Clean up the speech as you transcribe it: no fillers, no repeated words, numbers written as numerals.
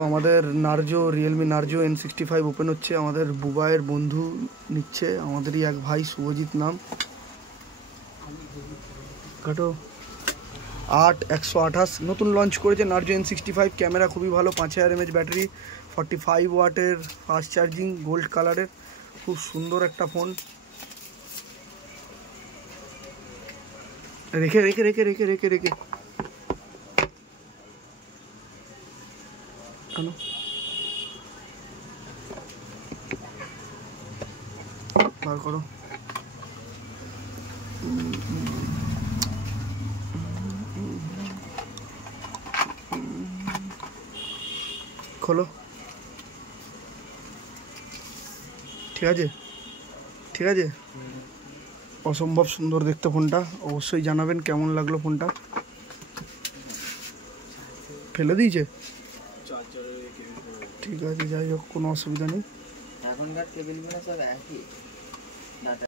আমাদের Narzo Realme Narzo N65 open হচ্ছে। আমাদের বুবাইয়ের বন্ধু নিচ্ছে, আমাদেরই এক ভাই শুভজিৎ নাম। কাটো 128 নতুন লঞ্চ করেছে নার্জো N65। ক্যামেরা খুবই ভালো, 5000 mAh ব্যাটারি, 45 ওয়াটের ফাস্ট চার্জিং, গোল্ড কালারের, খুব সুন্দর একটা ফোন। রেখে রেখে রেখে রেখে রেখে রেখে কেন বার করো। খোলো। ঠিক আছে ঠিক আছে। অসম্ভব সুন্দর দেখতে ফোনটা, অবশ্যই জানাবেন কেমন লাগলো ফোনটা। ফেলে দিয়েছে, ঠিক আছে, যাই হোক, কোনো অসুবিধা নেই। এখনকার কেবিলগুলো সব একই।